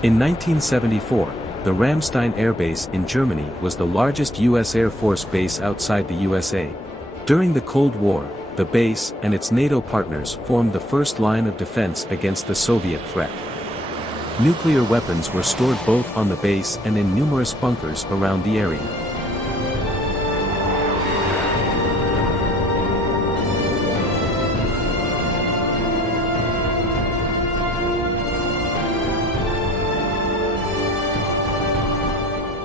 In 1974, the Ramstein Airbase in Germany was the largest US Air Force base outside the USA. During the Cold War, the base and its NATO partners formed the first line of defense against the Soviet threat. Nuclear weapons were stored both on the base and in numerous bunkers around the area.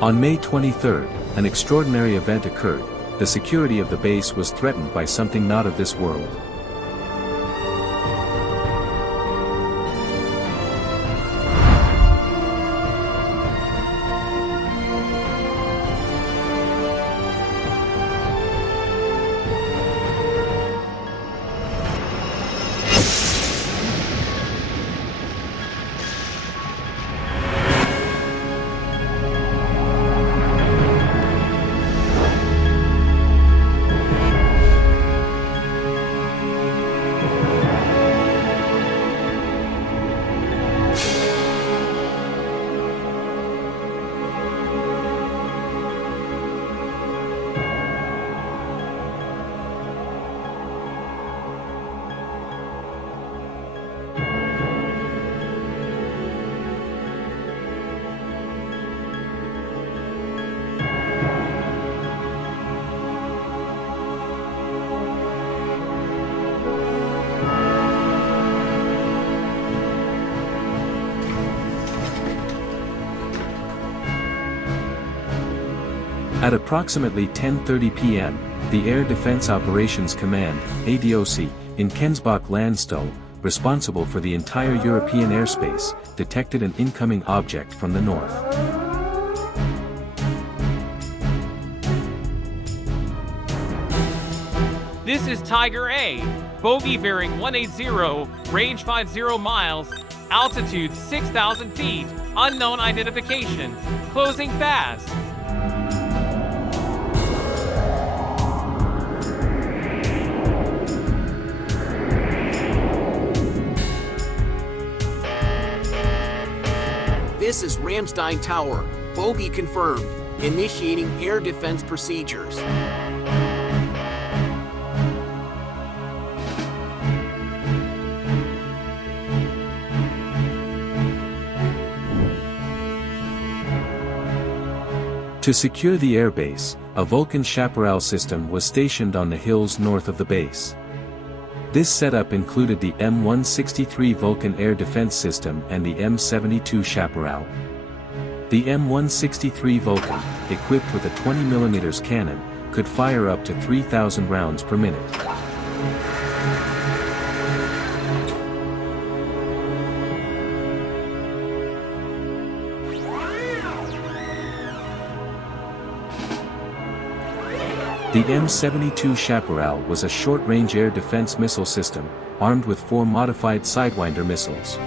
On May 23, an extraordinary event occurred. The security of the base was threatened by something not of this world. At approximately 10:30 p.m., the Air Defense Operations Command, ADOC, in Kensbach Landstuhl, responsible for the entire European airspace, detected an incoming object from the north. This is Tiger A, bogey bearing 180, range 50 miles, altitude 6,000 feet, unknown identification, closing fast. This is Ramstein Tower, bogey confirmed, initiating air defense procedures. To secure the airbase, a Vulcan Chaparral system was stationed on the hills north of the base. This setup included the M163 Vulcan air defense system and the M-72 Chaparral. The M163 Vulcan, equipped with a 20mm cannon, could fire up to 3,000 rounds per minute. The M-72 Chaparral was a short-range air defense missile system, armed with 4 modified Sidewinder missiles.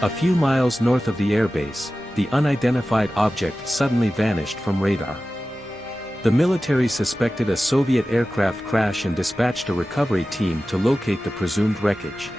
A few miles north of the airbase, the unidentified object suddenly vanished from radar. The military suspected a Soviet aircraft crash and dispatched a recovery team to locate the presumed wreckage.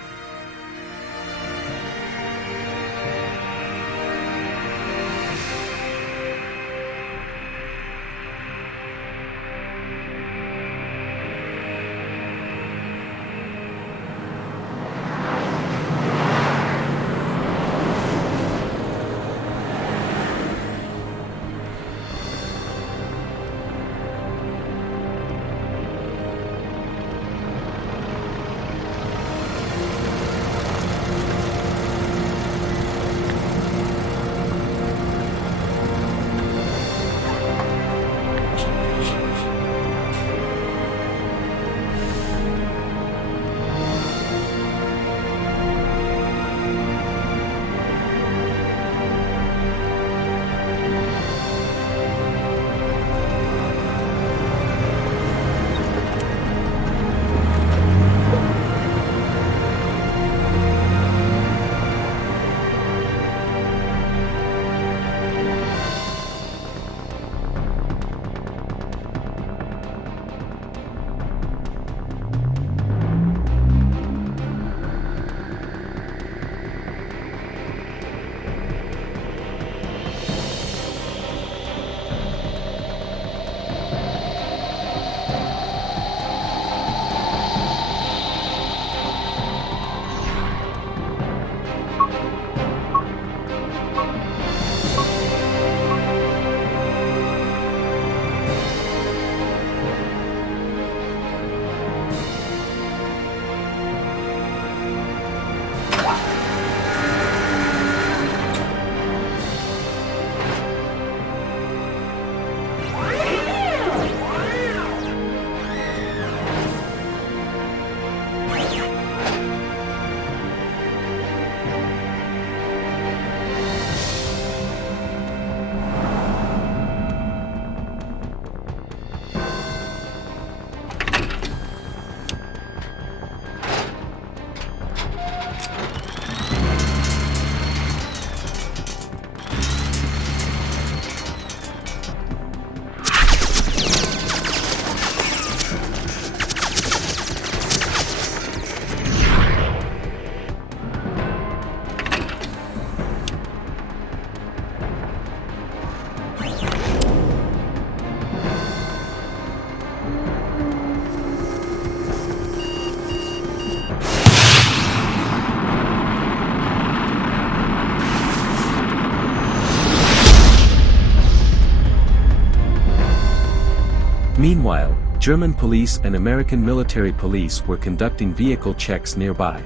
Meanwhile, German police and American military police were conducting vehicle checks nearby.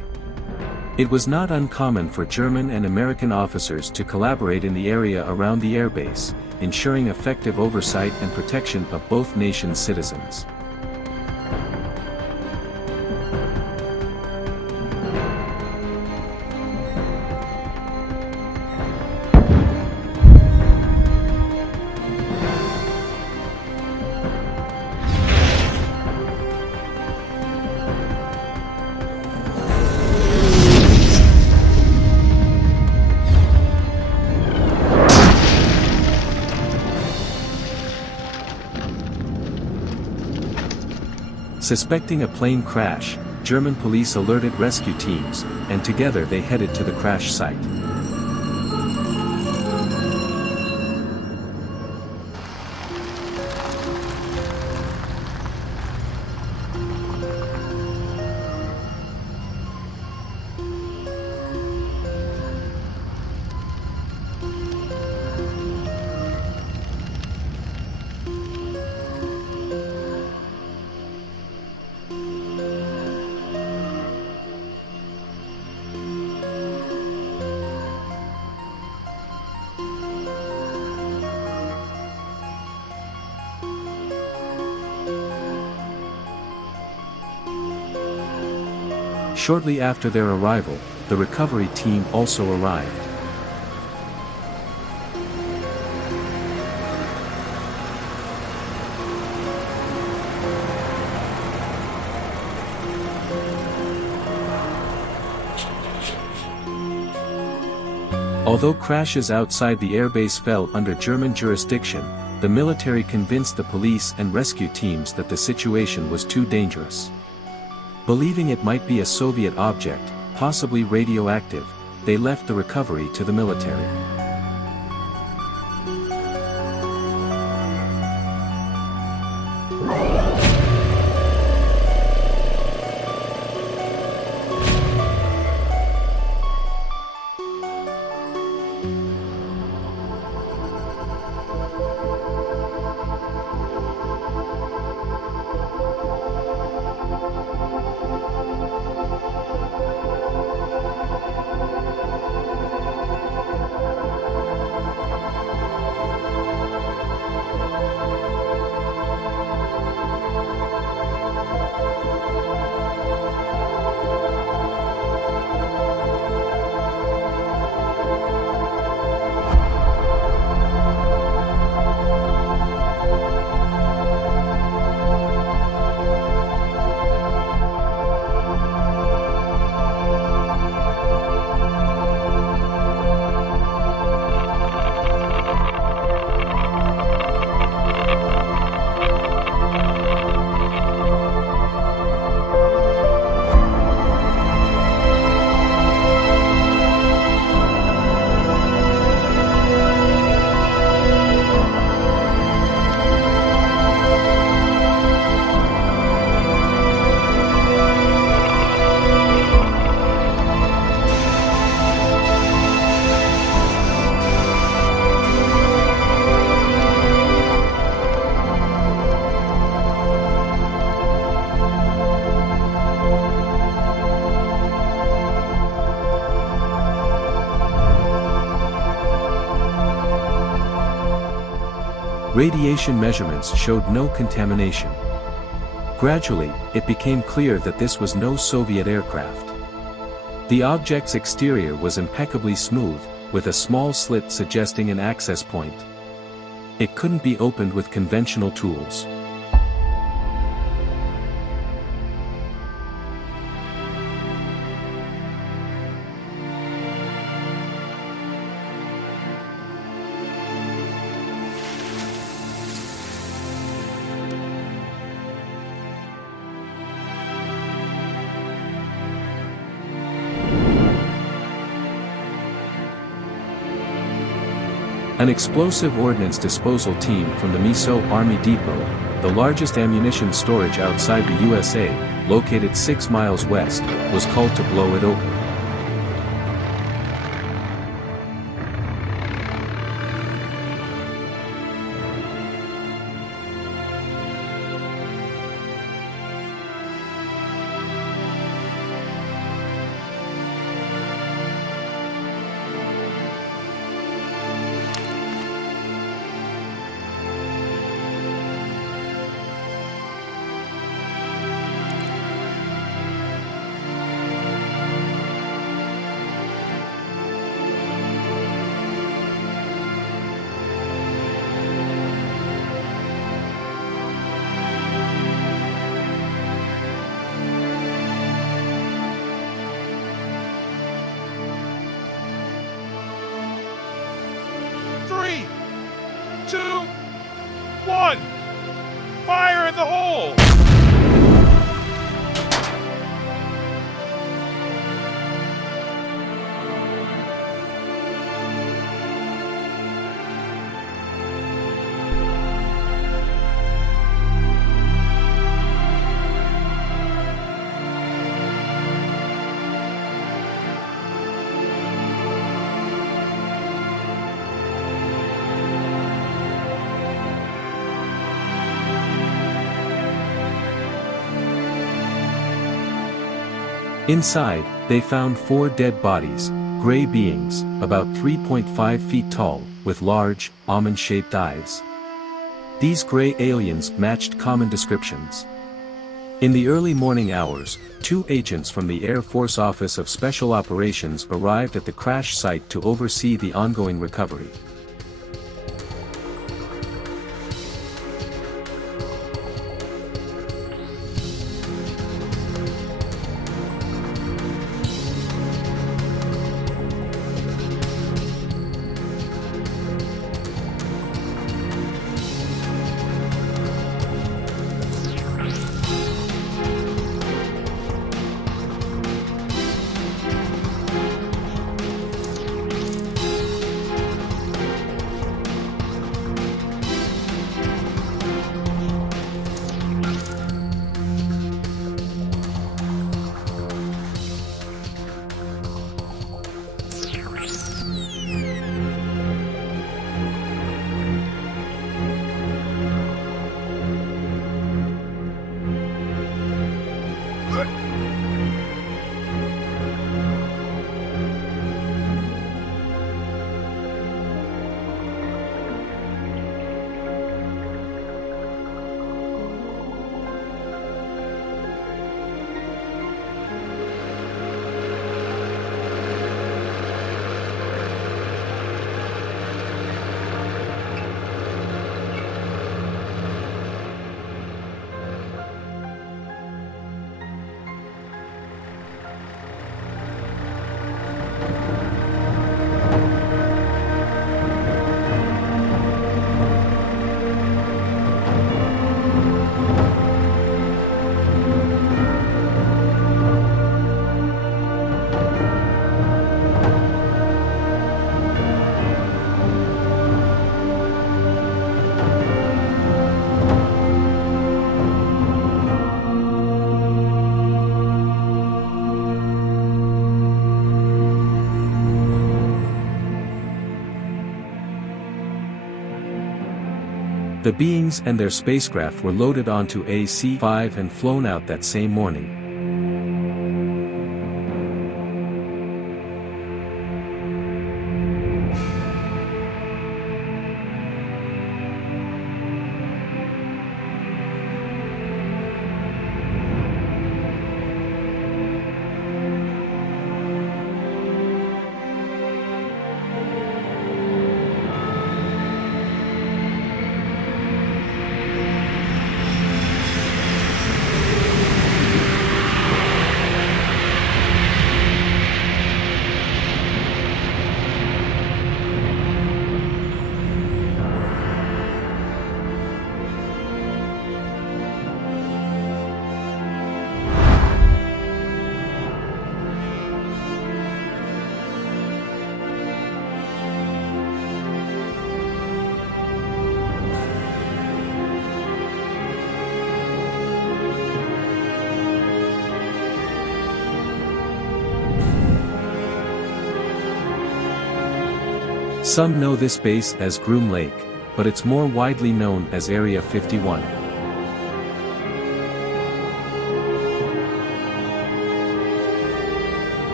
It was not uncommon for German and American officers to collaborate in the area around the airbase, ensuring effective oversight and protection of both nations' citizens. Suspecting a plane crash, German police alerted rescue teams, and together they headed to the crash site. Shortly after their arrival, the recovery team also arrived. Although crashes outside the airbase fell under German jurisdiction, the military convinced the police and rescue teams that the situation was too dangerous. Believing it might be a Soviet object, possibly radioactive, they left the recovery to the military. Radiation measurements showed no contamination. Gradually, it became clear that this was no Soviet aircraft. The object's exterior was impeccably smooth, with a small slit suggesting an access point. It couldn't be opened with conventional tools. An explosive ordnance disposal team from the Miso Army Depot, the largest ammunition storage outside the USA, located 6 miles west, was called to blow it open. 2, 1. Fire in the hole! Inside, they found 4 dead bodies, gray beings, about 3.5 feet tall, with large, almond-shaped eyes. These gray aliens matched common descriptions. In the early morning hours, 2 agents from the Air Force Office of Special Operations arrived at the crash site to oversee the ongoing recovery. The beings and their spacecraft were loaded onto a C-5 and flown out that same morning. Some know this base as Groom Lake, but it's more widely known as Area 51.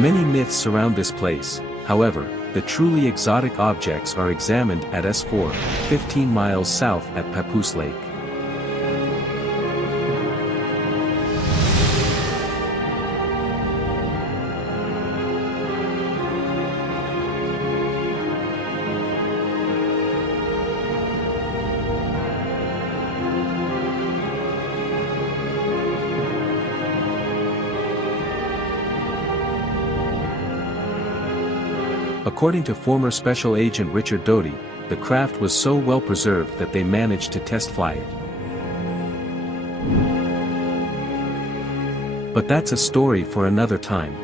Many myths surround this place. However, the truly exotic objects are examined at S4, 15 miles south at Papoose Lake. According to former Special Agent Richard Doty, the craft was so well preserved that they managed to test fly it. But that's a story for another time.